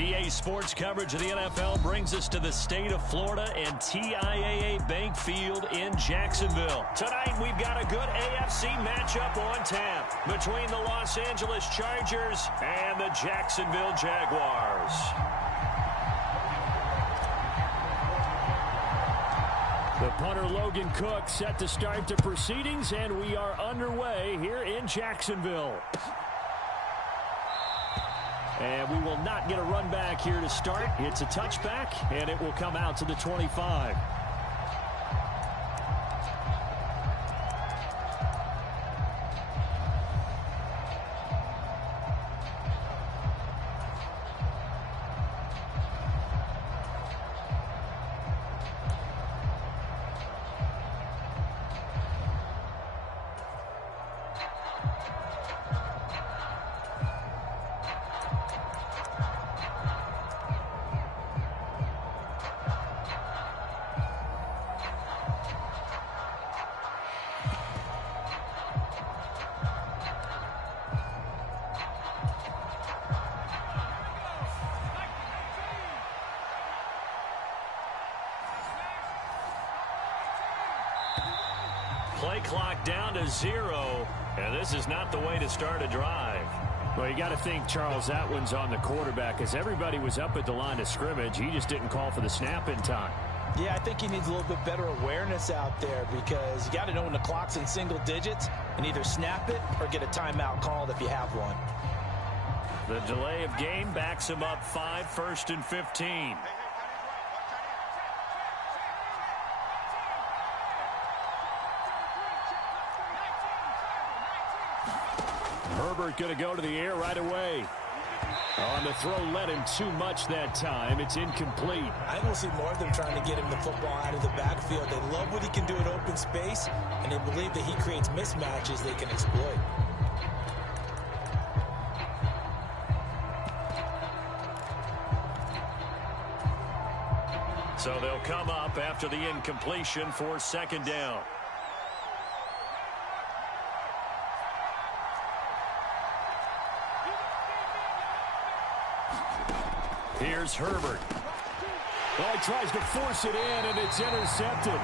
EA Sports coverage of the NFL brings us to the state of Florida and TIAA Bank Field in Jacksonville. Tonight, we've got a good AFC matchup on tap between the Los Angeles Chargers and the Jacksonville Jaguars. The punter Logan Cook set to start the proceedings, and we are underway here in Jacksonville. And we will not get a run back here to start. It's a touchback, and it will come out to the 25. Play clock down to 0, and this is not the way to start a drive. Well, you got to think, Charles, that one's on the quarterback, as everybody was up at the line of scrimmage. He just didn't call for the snap in time. Yeah, I think he needs a little bit better awareness out there, because you got to know when the clock's in single digits and either snap it or get a timeout called if you have one. The delay of game backs him up 5, 1st and 15. Herbert going to go to the air right away. On the throw, led him too much that time. It's incomplete. I don't see more of them trying to get him the football out of the backfield. They love what he can do in open space, and they believe that he creates mismatches they can exploit. So they'll come up after the incompletion for 2nd down. Here's Herbert. Well, he tries to force it in, and it's intercepted.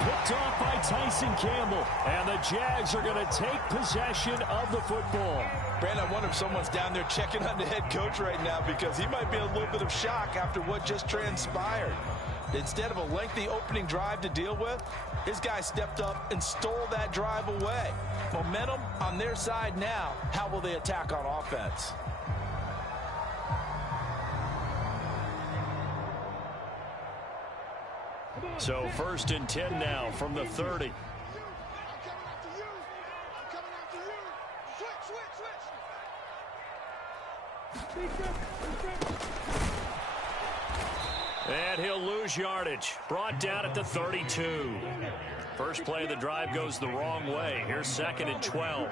Picked off by Tyson Campbell. And the Jags are going to take possession of the football. Brandon, I wonder if someone's down there checking on the head coach right now, because he might be in a little bit of shock after what just transpired. Instead of a lengthy opening drive to deal with, his guy stepped up and stole that drive away. Momentum on their side now. How will they attack on offense? So 1st and 10 now from the 30. And he'll lose yardage. Brought down at the 32. First play of the drive goes the wrong way. Here's 2nd and 12.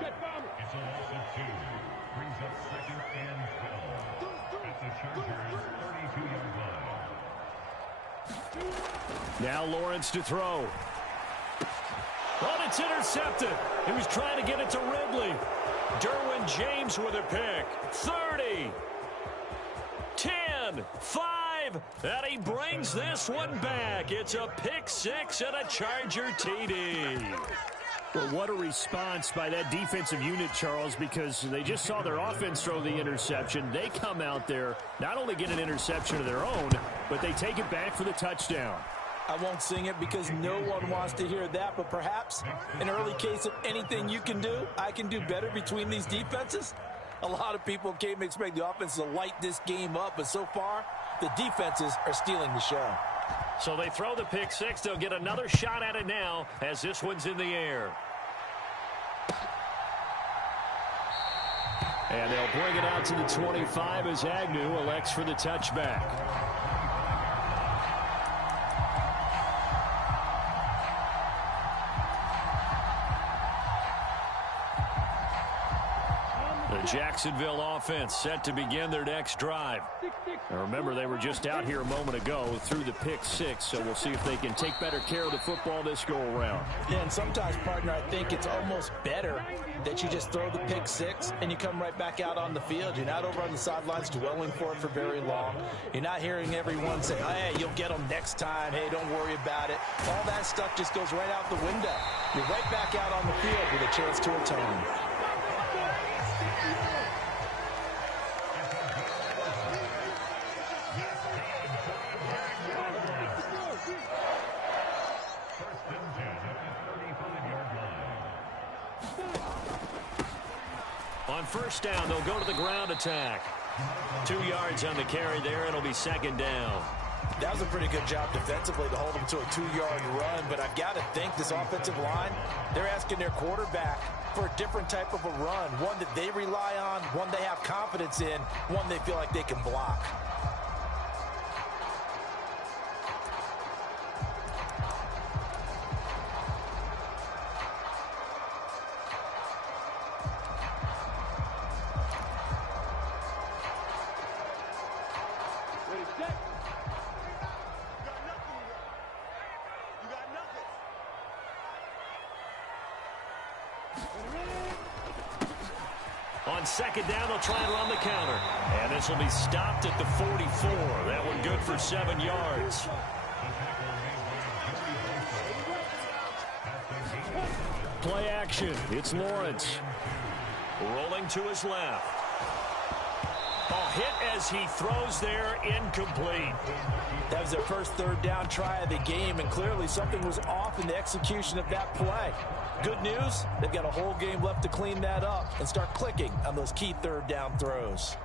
Now Lawrence to throw. Oh, it's intercepted. He was trying to get it to Ridley. Derwin James with a pick. 30. 10. 5. And he brings this one back. It's a pick 6 and a Charger TD. Well, what a response by that defensive unit, Charles, because they just saw their offense throw the interception. They come out there, not only get an interception of their own, but they take it back for the touchdown. I won't sing it because no one wants to hear that, but perhaps an early case of anything you can do, I can do better between these defenses. A lot of people came to expect the offense to light this game up, but so far, the defenses are stealing the show. So they throw the pick 6. They'll get another shot at it now as this one's in the air. And they'll bring it out to the 25 as Agnew elects for the touchback. The Jacksonville offense set to begin their next drive. Now remember, they were just out here a moment ago through the pick six, so we'll see if they can take better care of the football this go-around. Yeah, and sometimes, partner, I think it's almost better that you just throw the pick six and you come right back out on the field. You're not over on the sidelines dwelling for it for very long. You're not hearing everyone say, oh, hey, you'll get them next time. Hey, don't worry about it. All that stuff just goes right out the window. You're right back out on the field with a chance to atone. On first down, they'll go to the ground attack. 2 yards on the carry there. It'll be second down. That was a pretty good job defensively to hold them to a 2-yard run, but I've got to think this offensive line, they're asking their quarterback for a different type of a run, one that they rely on, one they have confidence in, one they feel like they can block. On second down, they'll try and run the counter. And this will be stopped at the 44. That one good for 7 yards. Play action. It's Lawrence. Rolling to his left. Ball hit as he throws there, incomplete. That was their first third down try of the game, and clearly something was off in the execution of that play. Good news, they've got a whole game left to clean that up and start clicking on those key third down throws.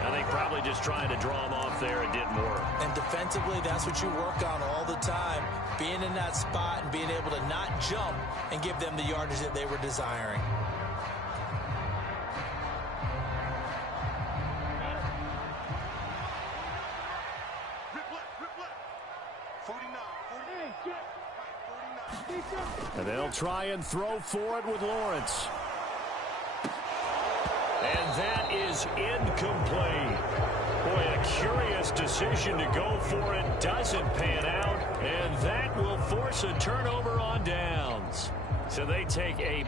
I think probably just trying to draw him off there, it didn't work. And defensively, that's what you work on all the time, being in that spot and being able to not jump and give them the yardage that they were desiring. And they'll try and throw for it with Lawrence. And that is incomplete. Boy, a curious decision to go for it. Doesn't pan out. And that will force a turnover on downs. So they take a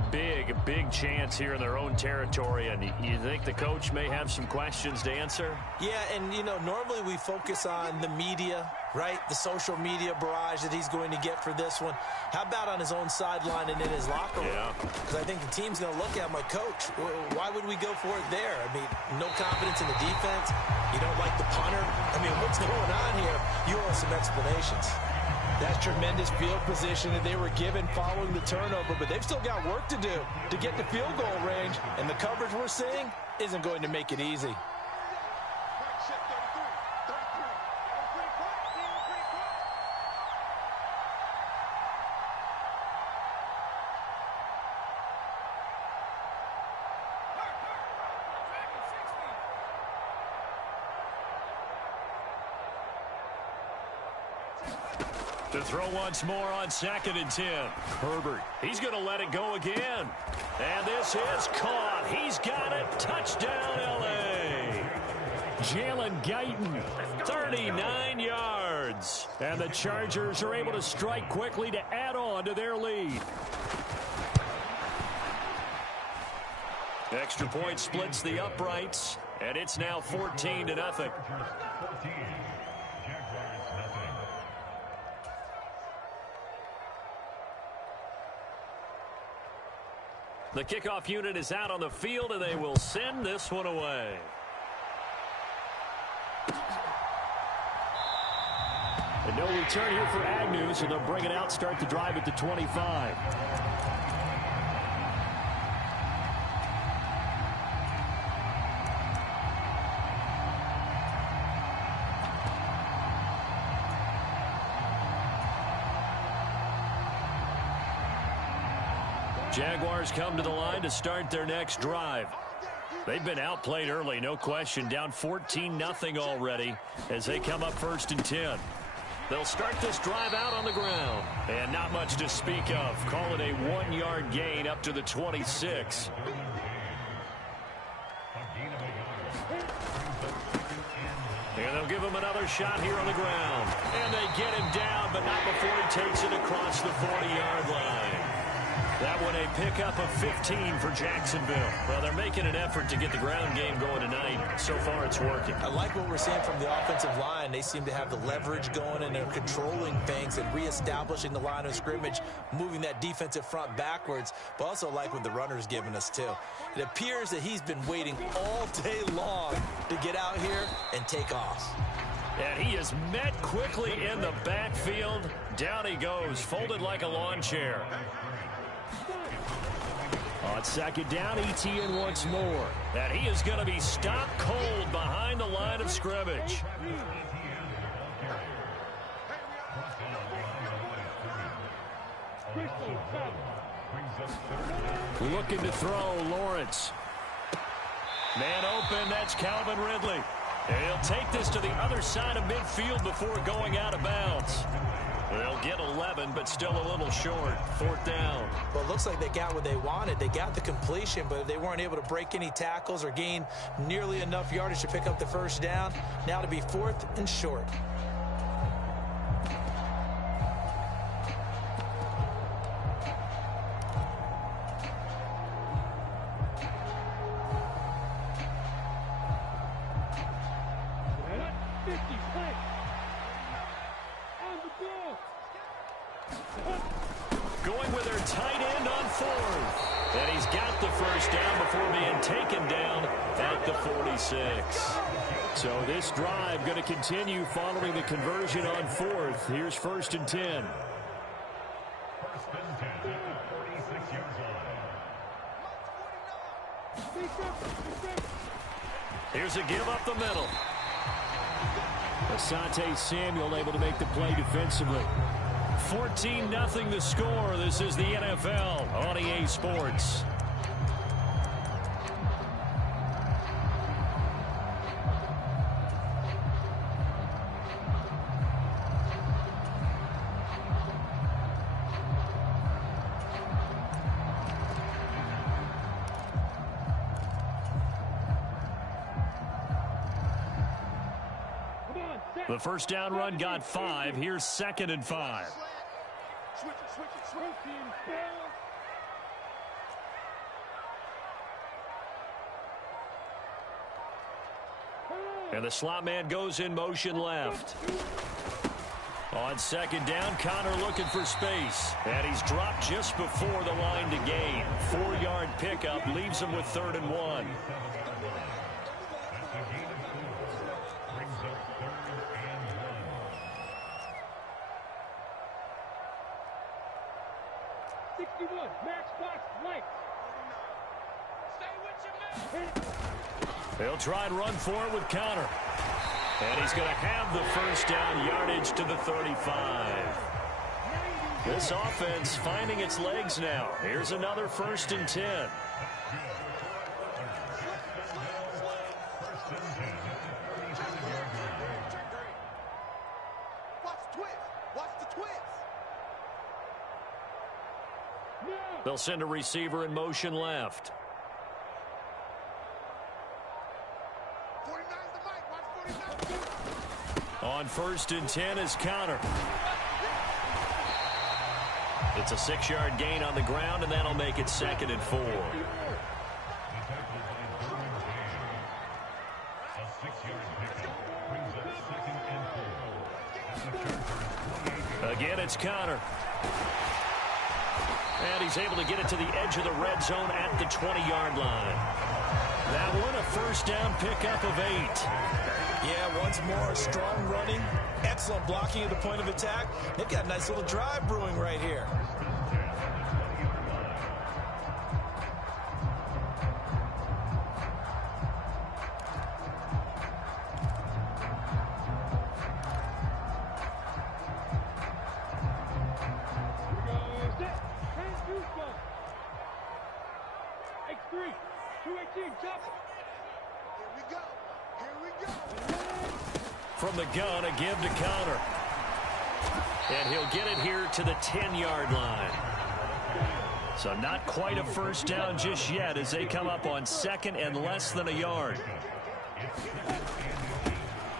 big chance here in their own territory. And you think the coach may have some questions to answer? Yeah, and, you know, normally we focus on the media, right? The social media barrage that he's going to get for this one. How about on his own sideline and in his locker room? Because I think the team's going to look at him like, Coach, why would we go for it there? I mean, no confidence in the defense. You don't like the punter. I mean, what's going on here? You owe some explanations. That's tremendous field position that they were given following the turnover, but they've still got work to do to get to field goal range, and the coverage we're seeing isn't going to make it easy. To throw once more on 2nd and 10. Herbert, he's going to let it go again. And this is caught. He's got it. Touchdown, L.A. Jalen Guyton, 39 yards. And the Chargers are able to strike quickly to add on to their lead. Extra point splits the uprights, and it's now 14-0. The kickoff unit is out on the field, and they will send this one away. And no return here for Agnew, so they'll bring it out, start the drive at the 25. Jaguars come to the line to start their next drive. They've been outplayed early, no question. Down 14-0 already as they come up 1st and 10. They'll start this drive out on the ground. And not much to speak of. Call it a 1-yard gain up to the 26. And they'll give him another shot here on the ground. And they get him down, but not before he takes it across the 40-yard line. That one a pickup of 15 for Jacksonville. Well, they're making an effort to get the ground game going tonight. So far, it's working. I like what we're seeing from the offensive line. They seem to have the leverage going, and they're controlling things and reestablishing the line of scrimmage, moving that defensive front backwards, but also like what the runner's giving us, too. It appears that he's been waiting all day long to get out here and take off. And he is met quickly in the backfield. Down he goes, folded like a lawn chair. On 2nd down, Etienne once more. And he is going to be stopped cold behind the line of scrimmage. Looking to throw, Lawrence. Man open, that's Calvin Ridley. And he'll take this to the other side of midfield before going out of bounds. They'll get 11, but still a little short. 4th down. Well, it looks like they got what they wanted. They got the completion, but they weren't able to break any tackles or gain nearly enough yardage to pick up the 1st down. Now to be 4th and short. Going with their tight end on 4th. And he's got the 1st down before being taken down at the 46. So this drive going to continue following the conversion on 4th. Here's 1st and 10. 1st and 10, 46 yards line. Here's a give up the middle. Asante Samuel able to make the play defensively. 14-0 the score. This is the NFL on EA Sports. The 1st down run got 5. Here's 2nd and 5. And the slot man goes in motion left. On 2nd down, Connor looking for space. And he's dropped just before the line to gain. 4-yard pickup leaves him with 3rd and 1. They'll try and run for it with Connor. And he's going to have the 1st down yardage to the 35. This offense finding its legs now. Here's another 1st and 10. They'll send a receiver in motion left. On 1st and 10 is Connor. It's a 6-yard gain on the ground, and that'll make it 2nd and 4. Again, it's Connor. And he's able to get it to the edge of the red zone at the 20-yard line. That one a first down pickup of 8. Yeah, once more, strong running, excellent blocking at the point of attack. They've got a nice little drive brewing right here. From the gun, a give to Connor. And he'll get it here to the 10-yard line. So not quite a first down just yet as they come up on second and less than a yard.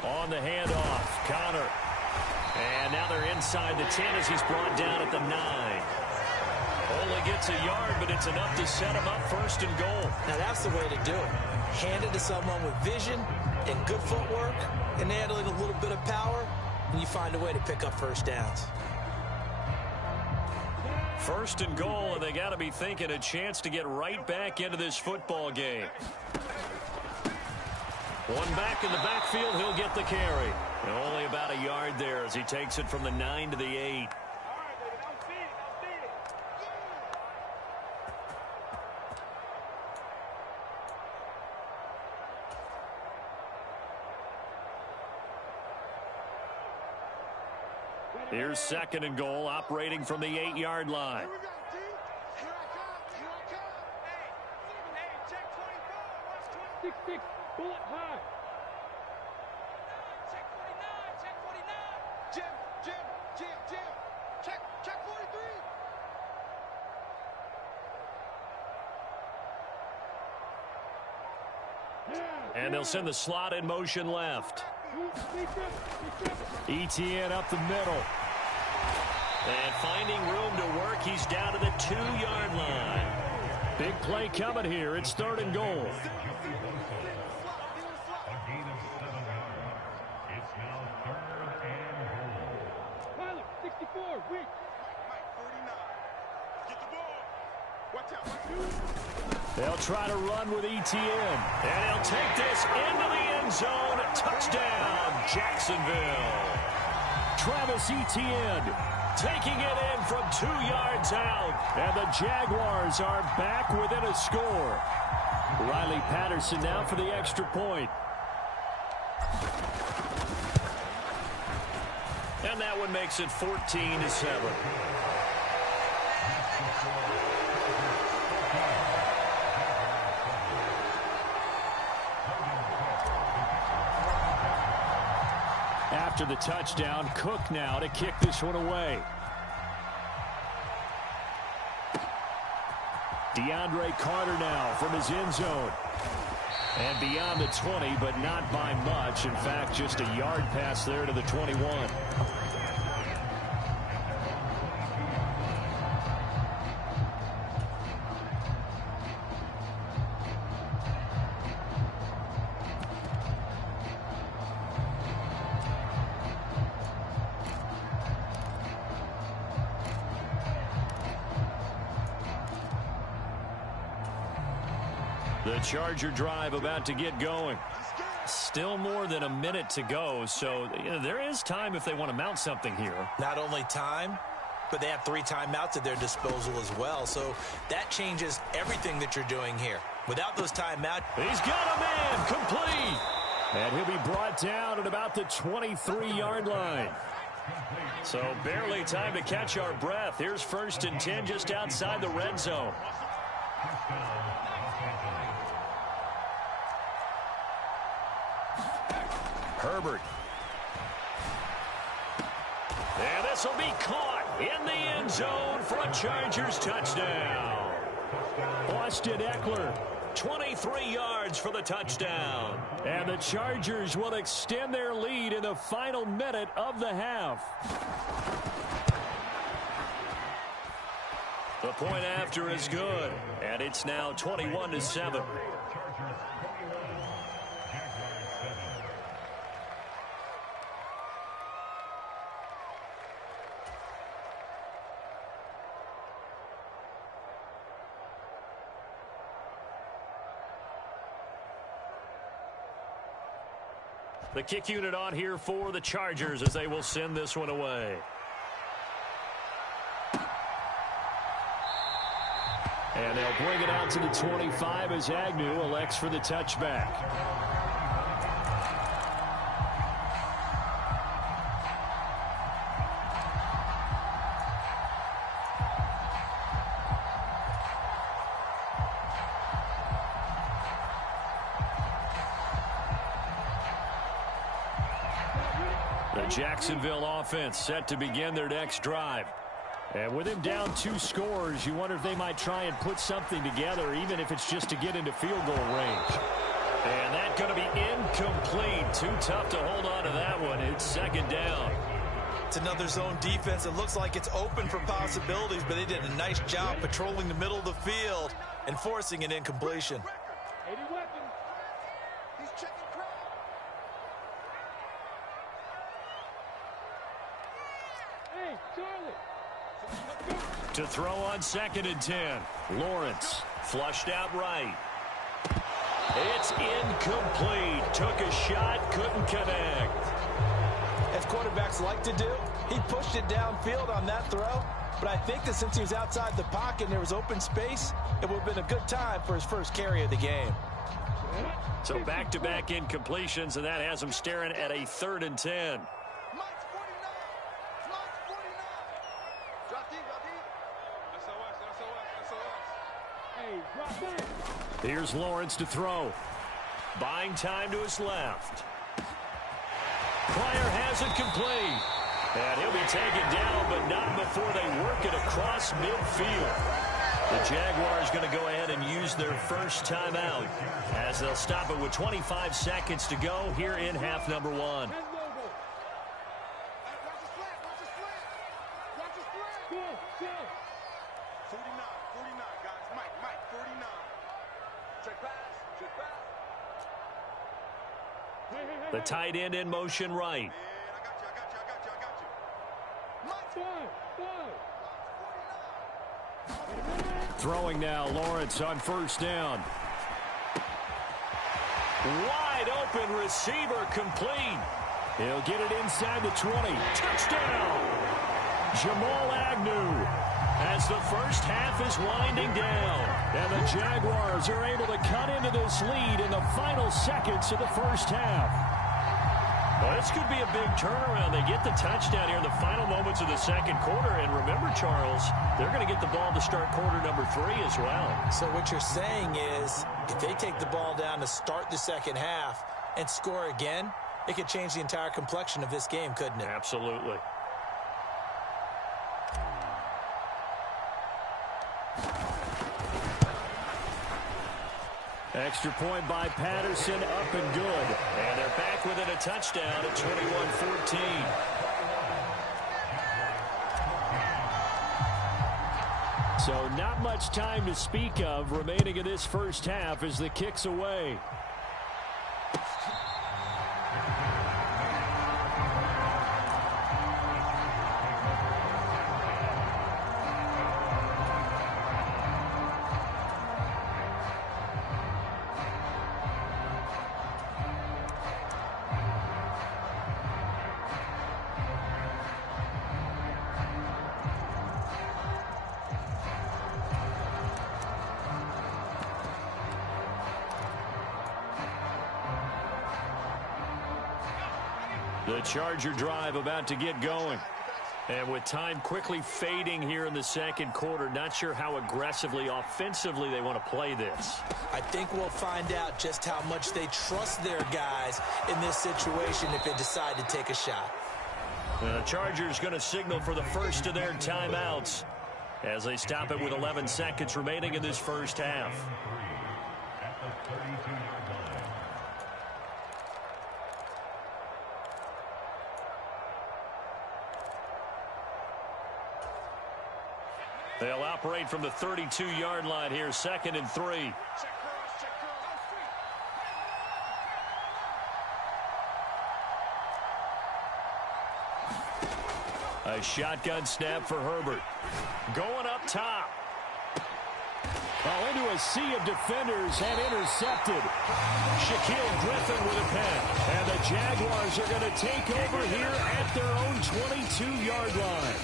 On the handoff, Connor. And now they're inside the 10 as he's brought down at the 9. Only gets a yard, but it's enough to set him up first and goal. Now that's the way to do it. Hand it to someone with vision and good footwork and handling a little bit of power, and you find a way to pick up first downs. First and goal, and they got to be thinking a chance to get right back into this football game. One back in the backfield, he'll get the carry. And only about a yard there as he takes it from the 9 to the 8. Here's second and goal, operating from the 8-yard line. And they'll send the slot in motion left. ETN up the middle. And finding room to work, he's down to the 2-yard line. Big play coming here. It's third and goal. A gain of 7 yards. It's now third and goal. Tyler, 64, weak. Mike, 49. Get the ball. Watch out. They'll try to run with ETN. And he'll take this into the end zone. Touchdown, Jacksonville. Travis Etienne taking it in from 2 yards out. And the Jaguars are back within a score. Riley Patterson now for the extra point. And that one makes it 14-7. After the touchdown, Cook now to kick this one away. DeAndre Carter now from his end zone. And beyond the 20, but not by much. In fact, just a yard pass there to the 21. The Charger drive about to get going. Still more than a minute to go, so there is time if they want to mount something here. Not only time, but they have 3 timeouts at their disposal as well, so that changes everything that you're doing here. Without those timeouts, he's got a man complete. And he'll be brought down at about the 23-yard line. So barely time to catch our breath. Here's first and 10 just outside the red zone. Herbert. And this will be caught in the end zone for a Chargers touchdown. Austin Eckler, 23 yards for the touchdown. And the Chargers will extend their lead in the final minute of the half. The point after is good, and it's now 21-7. The kick unit on here for the Chargers as they will send this one away. And they'll bring it out to the 25 as Agnew elects for the touchback. The Jacksonville offense set to begin their next drive. And with him down 2 scores, you wonder if they might try and put something together, even if it's just to get into field goal range. And that's going to be incomplete. Too tough to hold on to that one. It's second down. It's another zone defense. It looks like it's open for possibilities, but they did a nice job patrolling the middle of the field and forcing an incompletion. 80 weapons. He's checking crowd. Hey, Charlie. To throw on 2nd and 10. Lawrence flushed out right. It's incomplete. Took a shot, couldn't connect. As quarterbacks like to do, he pushed it downfield on that throw. But I think that since he was outside the pocket and there was open space, it would have been a good time for his first carry of the game. So back-to-back incompletions, and that has him staring at a 3rd and 10. Mike's 49. Mike's 49. Drop deep, drop deep. SOS. Hey, drop back. Here's Lawrence to throw. Buying time to his left. Pryor has it complete. And he'll be taken down, but not before they work it across midfield. The Jaguars going to go ahead and use their first timeout as they'll stop it with 25 seconds to go here in half number 1. Watch the slant, watch the slant. Watch the slant. Go. 49, guys. Mike, 49. Check pass. The tight end in motion right. Man, I got you. Mike's 49. Throwing now, Lawrence on 1st down. Wide open receiver complete. He'll get it inside the 20. Touchdown! Jamal Agnew as the first half is winding down. And the Jaguars are able to cut into this lead in the final seconds of the first half. Well, this could be a big turnaround. They get the touchdown here in the final moments of the second quarter. And remember, Charles, they're going to get the ball to start quarter number 3 as well. So what you're saying is if they take the ball down to start the second half and score again, it could change the entire complexion of this game, couldn't it? Absolutely. Extra point by Patterson, up and good. And they're back within a touchdown at 21-14. So not much time to speak of remaining in this first half as the kick's away. The Charger drive about to get going. And with time quickly fading here in the second quarter, not sure how aggressively, offensively they want to play this. I think we'll find out just how much they trust their guys in this situation if they decide to take a shot. The Chargers going to signal for the first of their timeouts as they stop it with 11 seconds remaining in this first half. At the 32-yard line. They'll operate from the 32-yard line here, 2nd and 3. Check cross, check cross. A shotgun snap for Herbert. Going up top. Oh, into a sea of defenders and intercepted. Shaquille Griffin with a pen. And the Jaguars are going to take over here at their own 22-yard line.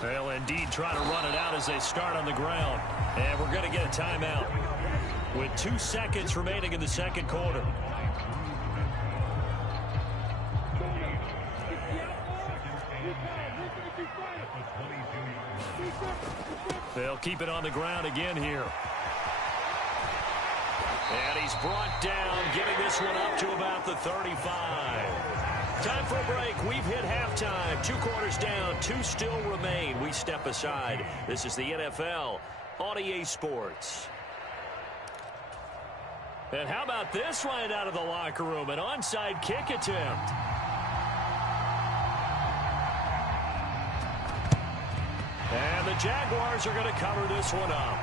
They'll indeed try to run it out as they start on the ground. And we're going to get a timeout with 2 seconds remaining in the second quarter. They'll keep it on the ground again here. And he's brought down, giving this one up to about the 35. Time for a break. We've hit halftime. 2 quarters down. 2 still remain. We step aside. This is the NFL on EA Sports. And how about this right out of the locker room? An onside kick attempt. And the Jaguars are going to cover this one up.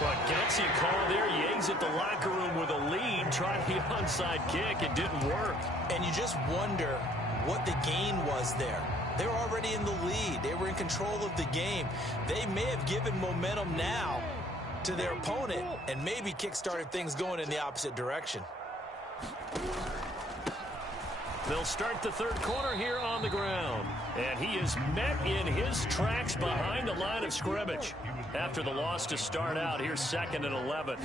But gutsy call there. You exit the locker room with a lead. Tried the onside kick. It didn't work. And you just wonder what the gain was there. They were already in the lead. They were in control of the game. They may have given momentum now to their opponent and maybe kick-started things going in the opposite direction. They'll start the third quarter here on the ground. And he is met in his tracks behind the line of scrimmage. After the loss to start out, here's 2nd and 11.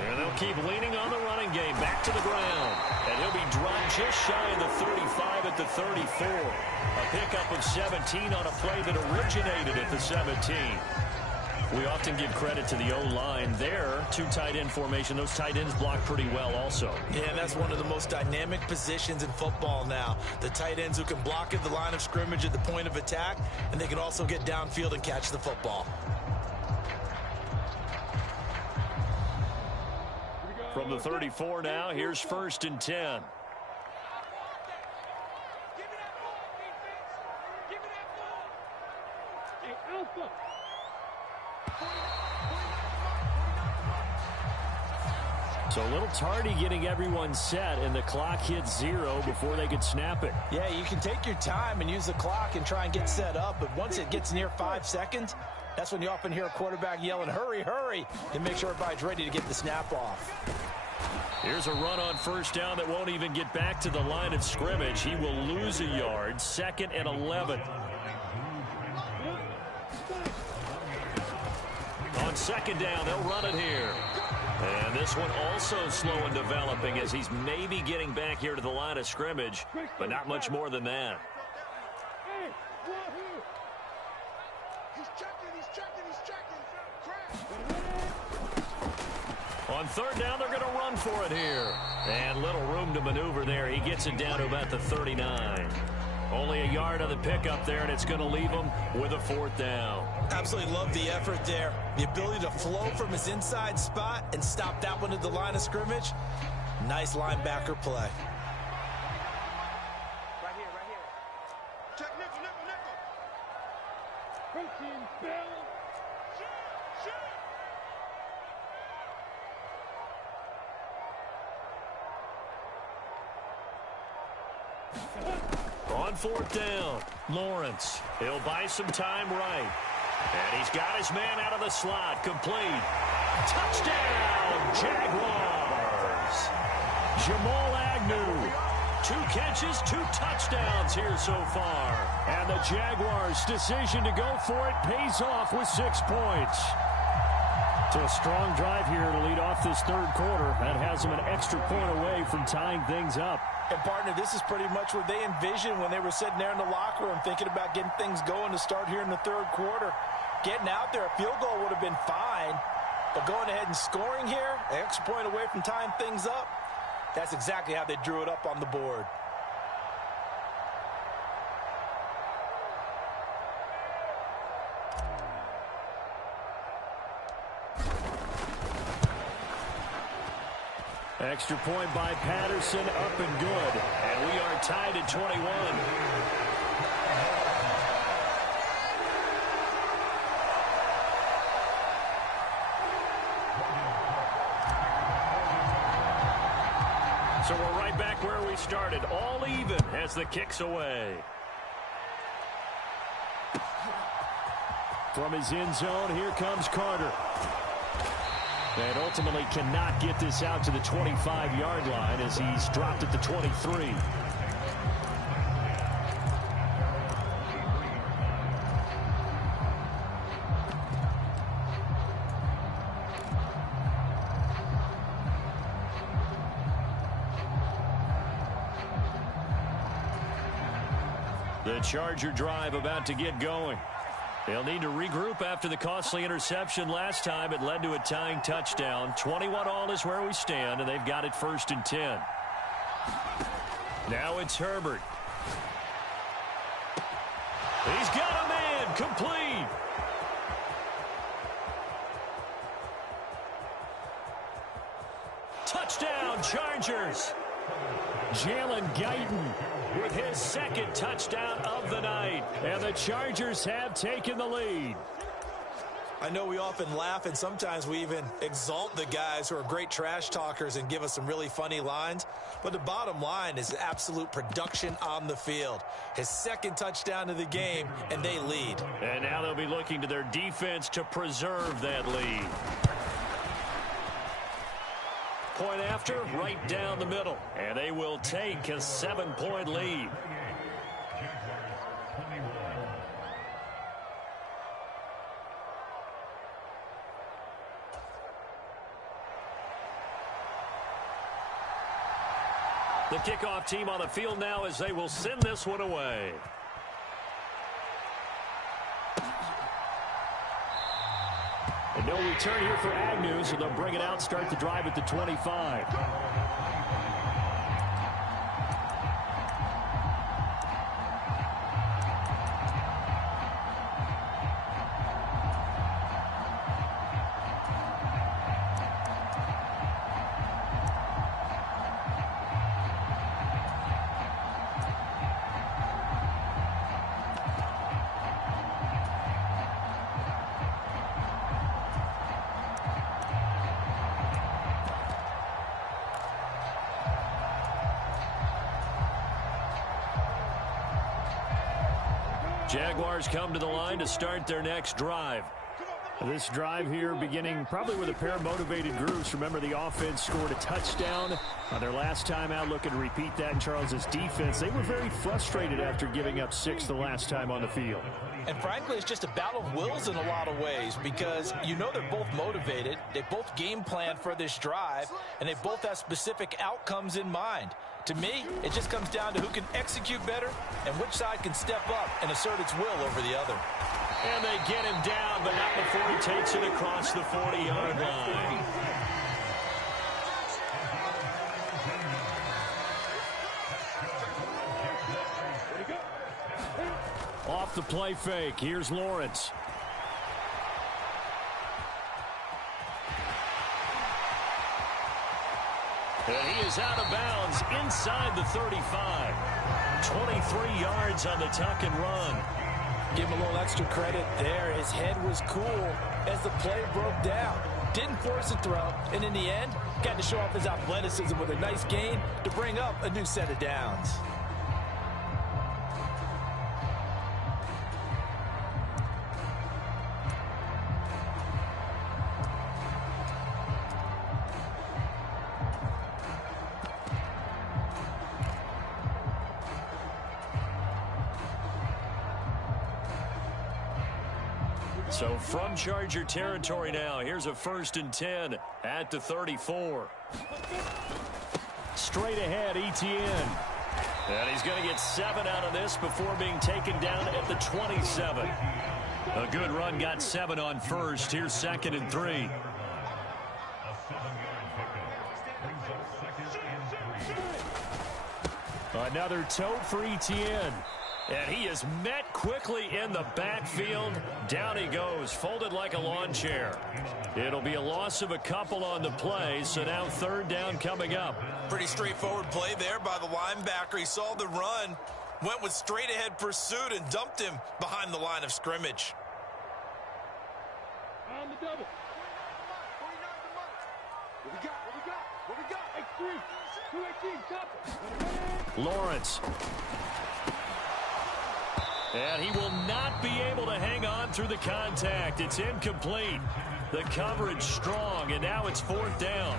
And they'll keep leaning on the running game. Back to the ground. And he'll be dropped just shy of the 35 at the 34. A pickup of 17 on a play that originated at the 17. We often give credit to the O-line there. 2 tight end formation. Those tight ends block pretty well also. Yeah, and that's one of the most dynamic positions in football now. The tight ends who can block at the line of scrimmage at the point of attack, and they can also get downfield and catch the football. From the 34 now, here's 1st and 10. So a little tardy getting everyone set, and the clock hits 0 before they could snap it. Yeah, you can take your time and use the clock and try and get set up, but once it gets near 5 seconds, that's when you often hear a quarterback yelling, hurry, hurry, to make sure everybody's ready to get the snap off. Here's a run on 1st down that won't even get back to the line of scrimmage. He will lose a yard. 2nd and 11. On 2nd down, they'll run it here. And this one also slow in developing as he's maybe getting back here to the line of scrimmage, but not much more than that. He's checking. On 3rd down, they're going to run for it here. And little room to maneuver there. He gets it down to about the 39. Only a yard on the pickup there, and it's going to leave him with a 4th down. Absolutely love the effort there. The ability to flow from his inside spot and stop that one at the line of scrimmage. Nice linebacker play. Right here. Check nickel. Protein Bill. Shoot. On 4th down, Lawrence. He'll buy some time right. And he's got his man out of the slot. Complete. Touchdown, Jaguars. Jamal Agnew. 2 catches, 2 touchdowns here so far. And the Jaguars' decision to go for it pays off with 6 points. So a strong drive here to lead off this third quarter. That has them an extra point away from tying things up. And, partner, this is pretty much what they envisioned when they were sitting there in the locker room thinking about getting things going to start here in the third quarter. Getting out there, a field goal would have been fine. But going ahead and scoring here, an extra point away from tying things up, that's exactly how they drew it up on the board. Extra point by Patterson, up and good. And we are tied at 21. So we're right back where we started, all even as the kick's away. From his end zone, here comes Carter. And ultimately cannot get this out to the 25-yard line as he's dropped at the 23. The Charger drive about to get going. They'll need to regroup after the costly interception last time. It led to a tying touchdown. 21-all is where we stand, and they've got it 1st and 10. Now it's Herbert. He's got a man, complete. Touchdown, Chargers. Jalen Guyton with his 2nd touchdown of the night. And the Chargers have taken the lead. I know we often laugh and sometimes we even exalt the guys who are great trash talkers and give us some really funny lines. But the bottom line is absolute production on the field. His 2nd touchdown of the game, and they lead. And now they'll be looking to their defense to preserve that lead. Point after, right down the middle. And they will take a 7-point lead. The kickoff team on the field now as they will send this one away. And no return here for Agnew, so they'll bring it out, start the drive at the 25. Jaguars come to the line to start their next drive. This drive here beginning probably with a pair of motivated groups. Remember, the offense scored a touchdown on their last time out, looking to repeat that in Charles's defense. They were very frustrated after giving up 6 the last time on the field. And frankly, it's just a battle of wills in a lot of ways because you know they're both motivated. They both game plan for this drive, and they both have specific outcomes in mind. To me, it just comes down to who can execute better and which side can step up and assert its will over the other. And they get him down, but not before he takes it across the 40-yard line. Off the play fake, here's Lawrence. And he is out of bounds inside the 35. 23 yards on the tuck and run. Give him a little extra credit there. His head was cool as the play broke down. Didn't force a throw, and in the end, got to show off his athleticism with a nice gain to bring up a new set of downs. So from Charger territory now, here's a 1st and 10 at the 34. Straight ahead, Etienne. And he's going to get 7 out of this before being taken down at the 27. A good run, got 7 on first. Here's 2nd and 3. Another tote for Etienne. And he is met quickly in the backfield. Down he goes, folded like a lawn chair. It'll be a loss of a couple on the play, so now 3rd down coming up. Pretty straightforward play there by the linebacker. He saw the run, went with straight-ahead pursuit, and dumped him behind the line of scrimmage. On the double. 49 the mark. What we got? What we got? What we got? X3. 218. Chop it. Lawrence. And he will not be able to hang on through the contact. It's incomplete. The coverage strong, and now it's 4th down.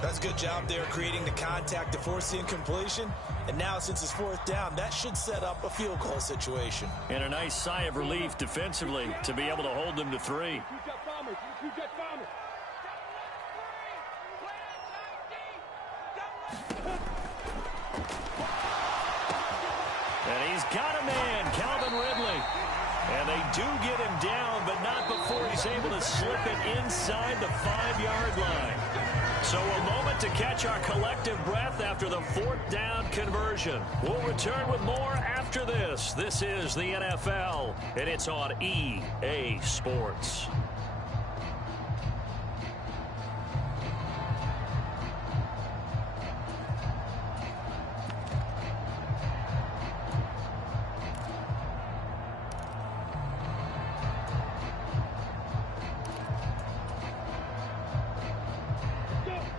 That's a good job there creating the contact to force the incompletion. And now since it's 4th down, that should set up a field goal situation. And a nice sigh of relief defensively to be able to hold them to 3. And he's got a man, Calvin Ridley. And they do get him down, but not before he's able to slip it inside the 5-yard line. So a moment to catch our collective breath after the 4th down conversion. We'll return with more after this. This is the NFL, and it's on EA Sports.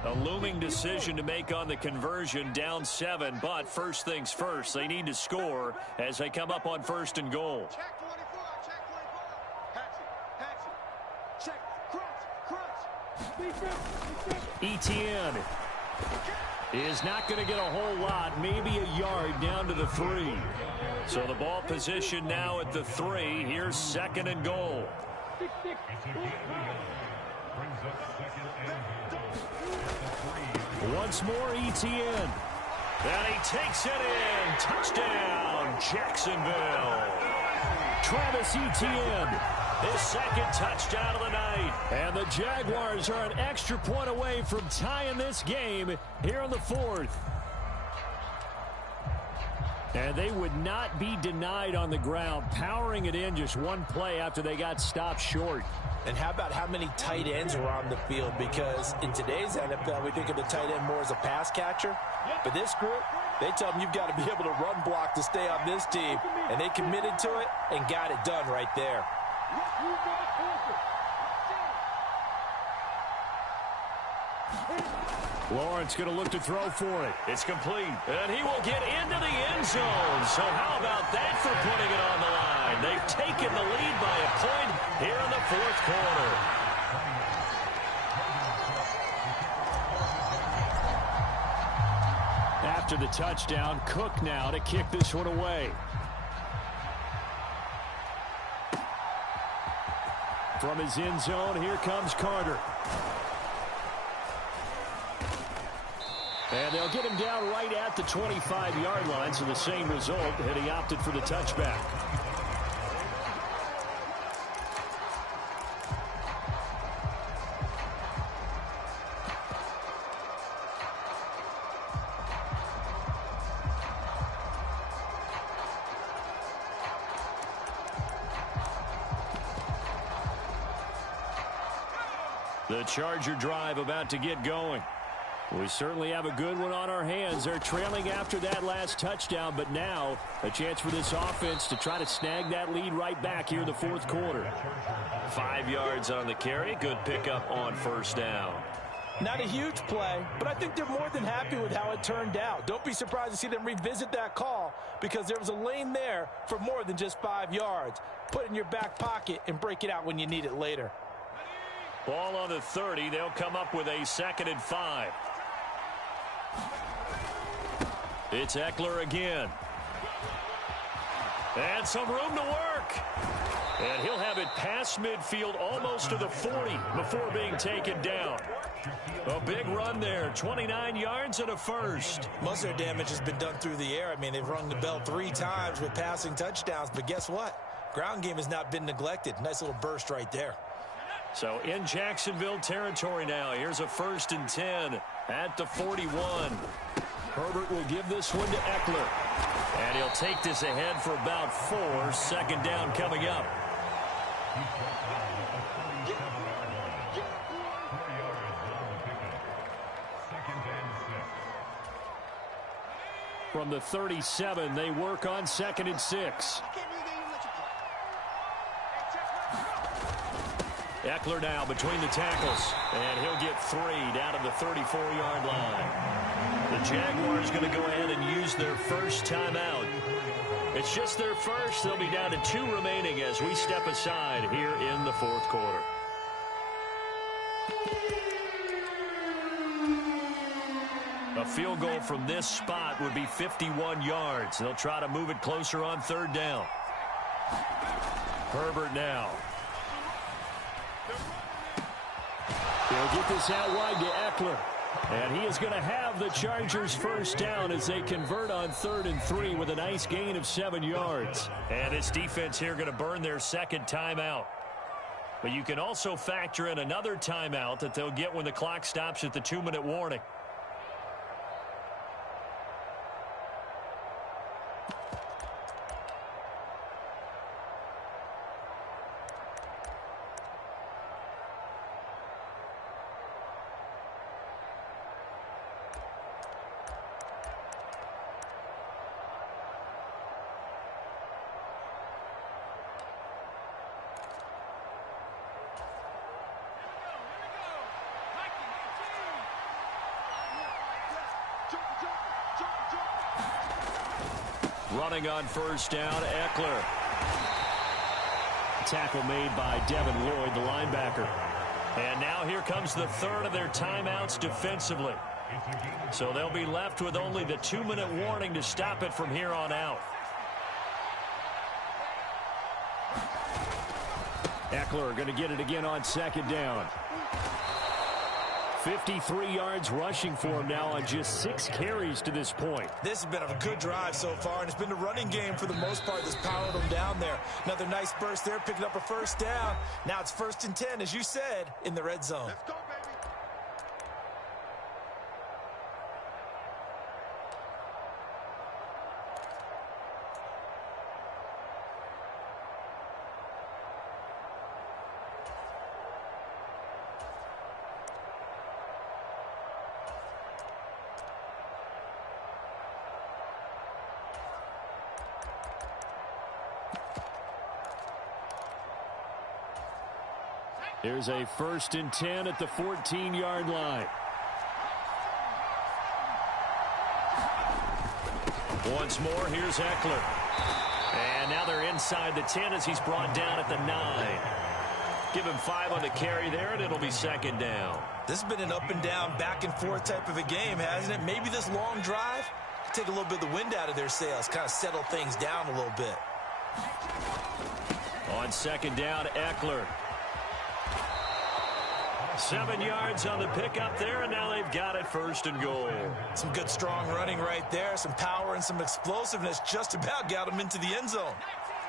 A looming decision to make on the conversion, down 7, but first things first, they need to score as they come up on 1st and goal. Check 24. Check 24. Hatchet. Check. Crunch. Etienne is not going to get a whole lot, maybe a yard down to the 3. So the ball position now at the 3. Here's 2nd and goal. Once more, Etienne. And he takes it in. Touchdown, Jacksonville. Travis Etienne, his 2nd touchdown of the night. And the Jaguars are an extra point away from tying this game here in the 4th. And they would not be denied on the ground, powering it in just one play after they got stopped short. And how about how many tight ends are on the field? Because in today's NFL, we think of the tight end more as a pass catcher. But this group, they tell them you've got to be able to run block to stay on this team. And they committed to it and got it done right there. Lawrence going to look to throw for it. It's complete. And he will get into the end zone. So how about that for putting it on the line? They've taken the lead by a point here in the 4th quarter. After the touchdown, Cook now to kick this one away. From his end zone, here comes Carter. And they'll get him down right at the 25-yard line, so the same result, and he opted for the touchback. The Charger drive about to get going. We certainly have a good one on our hands. They're trailing after that last touchdown, but now a chance for this offense to try to snag that lead right back here in the 4th quarter. 5 yards on the carry. Good pickup on 1st down. Not a huge play, but I think they're more than happy with how it turned out. Don't be surprised to see them revisit that call because there was a lane there for more than just 5 yards. Put it in your back pocket and break it out when you need it later. Ball on the 30. They'll come up with a 2nd and 5. It's Eckler again. And some room to work. And he'll have it past midfield almost to the 40 before being taken down. A big run there, 29 yards and a first. Most of their damage has been done through the air. I mean, they've rung the bell 3 times with passing touchdowns, but guess what? Ground game has not been neglected. Nice little burst right there. So in Jacksonville territory now. Here's a 1st and 10 at the 41. Herbert will give this one to Eckler. And he'll take this ahead for about 4. 2nd down coming up. From the 37, they work on 2nd and 6. Eckler now between the tackles, and he'll get 3 down to the 34-yard line. The Jaguars going to go ahead and use their first timeout. It's just their first. They'll be down to 2 remaining as we step aside here in the fourth quarter. A field goal from this spot would be 51 yards. They'll try to move it closer on 3rd down. Herbert now. They'll get this out wide to Eckler. And he is going to have the Chargers first down as they convert on 3rd and 3 with a nice gain of 7 yards. And this defense here going to burn their second timeout. But you can also factor in another timeout that they'll get when the clock stops at the 2-minute warning. Running on first down, Eckler. Tackle made by Devin Lloyd, the linebacker. And now here comes the 3rd of their timeouts defensively. So they'll be left with only the 2-minute warning to stop it from here on out. Eckler going to get it again on 2nd down. 53 yards rushing for him now on just 6 carries to this point. This has been a good drive so far, and it's been the running game for the most part that's powered them down there. Another nice burst there, picking up a first down. Now it's 1st and 10, as you said, in the red zone. Let's go, baby. There's a 1st and 10 at the 14-yard line. Once more, here's Eckler. And now they're inside the 10 as he's brought down at the 9. Give him 5 on the carry there, and it'll be 2nd down. This has been an up and down, back and forth type of a game, hasn't it? Maybe this long drive could take a little bit of the wind out of their sails, kind of settle things down a little bit. On 2nd down, Eckler. 7 yards on the pickup there, and now they've got it 1st and goal. Some good strong running right there, some power and some explosiveness just about got them into the end zone.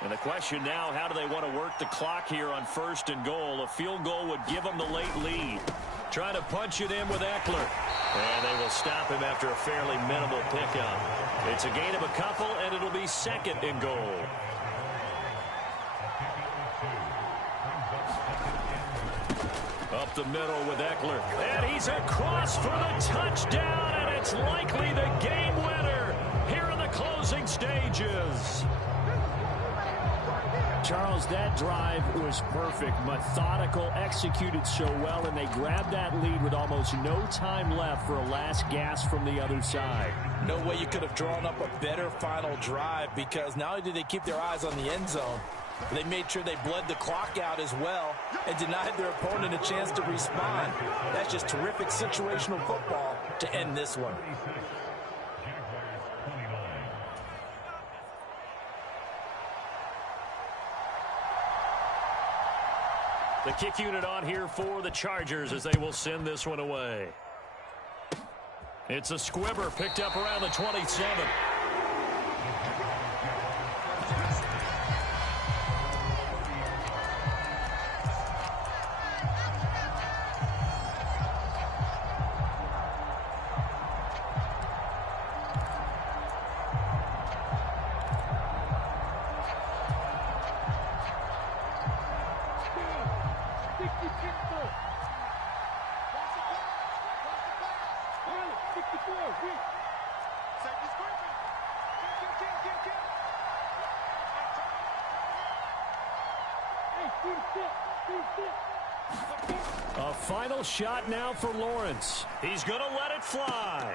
And the question now, how do they want to work the clock here on 1st and goal? A field goal would give them the late lead. Trying to punch it in with Eckler. And they will stop him after a fairly minimal pickup. It's a gain of a couple, and it'll be 2nd and goal. Up the middle with Eckler. And he's across for the touchdown, and it's likely the game winner here in the closing stages. Charles, that drive was perfect, methodical, executed so well, and they grabbed that lead with almost no time left for a last gasp from the other side. No way you could have drawn up a better final drive, because not only did they keep their eyes on the end zone, they made sure they bled the clock out as well and denied their opponent a chance to respond. That's just terrific situational football to end this one. The kick unit on here for the Chargers as they will send this one away. It's a squibber picked up around the 27. A final shot now for Lawrence. He's going to let it fly.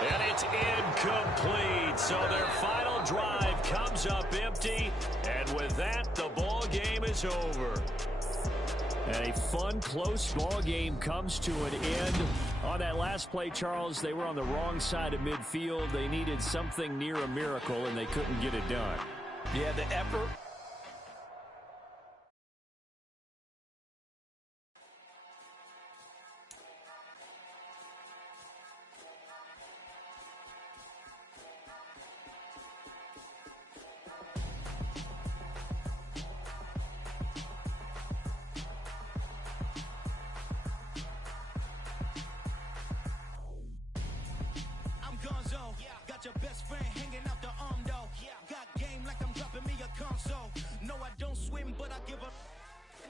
And it's incomplete. So their final drive comes up empty. And with that, the ball game is over. And a fun, close ball game comes to an end. On that last play, Charles, they were on the wrong side of midfield. They needed something near a miracle, and they couldn't get it done. Yeah, the effort. Got your best friend hanging out the arm though. Got game like I'm dropping me a console. No, I don't swim, but I give up.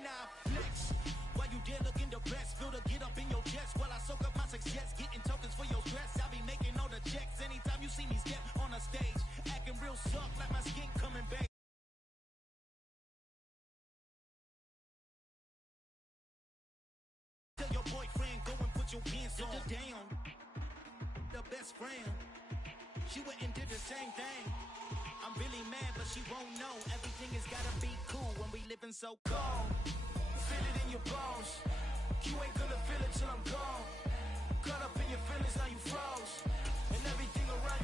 Now flex. While you there looking depressed, feel to get up in your chest while I soak up my success. Getting tokens for your stress. I'll be making all the checks anytime you see me step on a stage. Acting real soft like my skin coming back. Tell your boyfriend, go and put your pants on. Down. The best friend. She went and did the same thing. I'm really mad, but she won't know. Everything has gotta be cool when we living so cold. Feel it in your bones. You ain't gonna feel it till I'm gone. Caught up in your feelings, now you froze. And everything around you